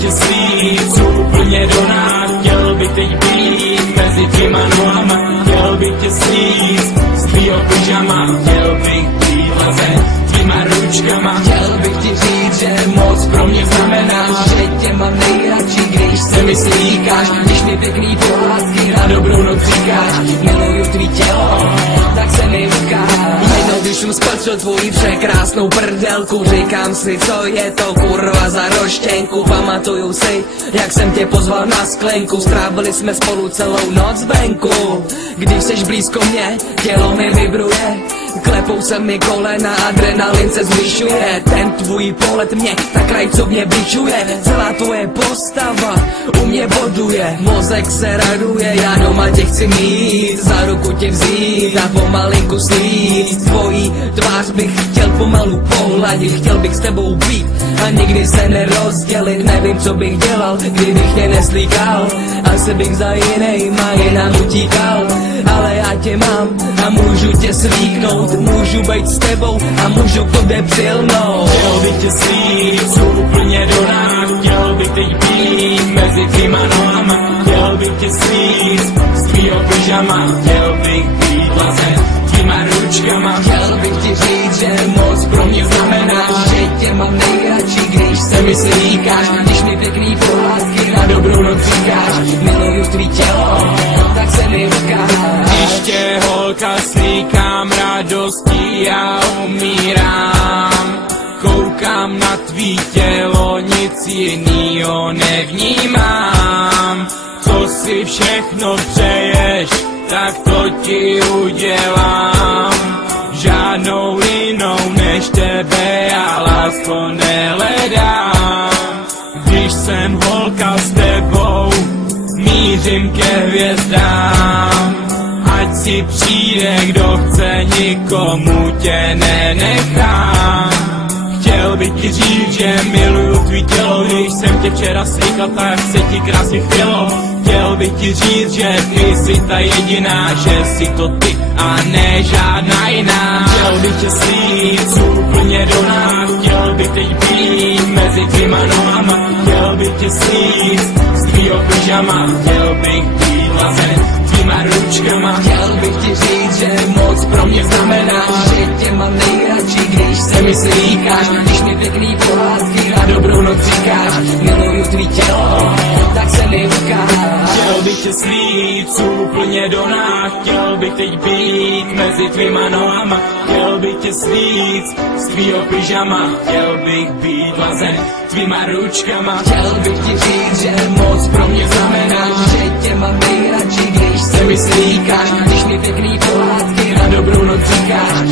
tě slít úplně do nás. Chtěl bych teď být mezi tvýma nohama, chtěl bych tě slít z tvýho pyžama, chtěl bych být lazen tvýma ručkama. Chtěl bych ti říct, že moc pro mě znamenáš, že tě mám nejradši, když se mi slíkáš, když mi pěkný pohádky na dobrou noc říkáš. Miluju tvý tělo, tak se mi ukáž. Jednou když jsem spatřil tvoji překrásnou prdelku, říkám si, co je to kurva za roštěnku. Pamatuju si, jak jsem tě pozval na sklenku, strávili jsme spolu celou noc venku. Když seš blízko mě, tělo mi vibruje, klepou se mi kolena, adrenalin se zvyšuje. Ten tvůj pohled mě tak krajcovně bičuje, celá tvoje postava u mě boduje. Mozek se raduje, já doma tě chci mít, za ruku tě vzít a pomalinku slít. Tvojí tvář bych chtěl pomalu pohladit, chtěl bych s tebou být a nikdy se nerozdělit. Nevím, co bych dělal, kdybych tě neslíkal, asi bych za jinejma jinam utíkal. Ale já tě mám a můžu tě slíknout, můžu být s tebou a můžu k tobě přilnout. Chtěl bych tě slít úplně do nás, chtěl bych teď být mezi tvýma nohama, chtěl bych tě slít z tvýho pyžama, chtěl bych být lazen tvýma ručkama. Chtěl bych ti říct, že moc pro mě znamenáš, že tě mám nejradši, když se mi slíkáš, když mi pěkný pohádky na dobrou noc říkáš. Miluju tvý tělo, tak se mi ukáž. Když tě holka slíkám, radostí já umírám. Koukám na tvý tělo, nic jinýho nevnímám. Co si všechno přeješ, tak to ti udělám. Žádnou jinou než tebe já, lásko, nehledám. Když jsem holka s tebou, mířím ke hvězdám. Ať si přijde, kdo chce, nikomu tě nenechám. Chtěl bych ti říct, že miluju tvý tělo, když jsem tě včera slíkal, tak se ti krásně chtělo. Chtěl bych ti říct, že ty jsi ta jediná, že jsi to ty a ne žádná jiná. Chtěl bych tě slít úplně do nás, chtěl bych teď být mezi tvýma nohama, chtěl bych tě slít z tvýho pyžama, chtěl bych být lazen tvýma ručkama. Chtěl bych ti říct, že moc pro mě znamenáš, že tě mám nejradši, když se mi slíkáš, když mi pěkný pohádky na dobrou noc říkáš. Miluju tvý tělo, tak se mi ukáž. Chtěl bych tě slít úplně do nás, chtěl bych teď být mezi tvýma nohama, chtěl bych tě slít z tvýho pyžama, chtěl bych být lazen tvýma ručkama. Chtěl bych ti říct, že moc pro mě znamenáš, že tě mám nejradši, když se mi slíkáš, když mi pěkný pohádky na dobrou noc říkáš.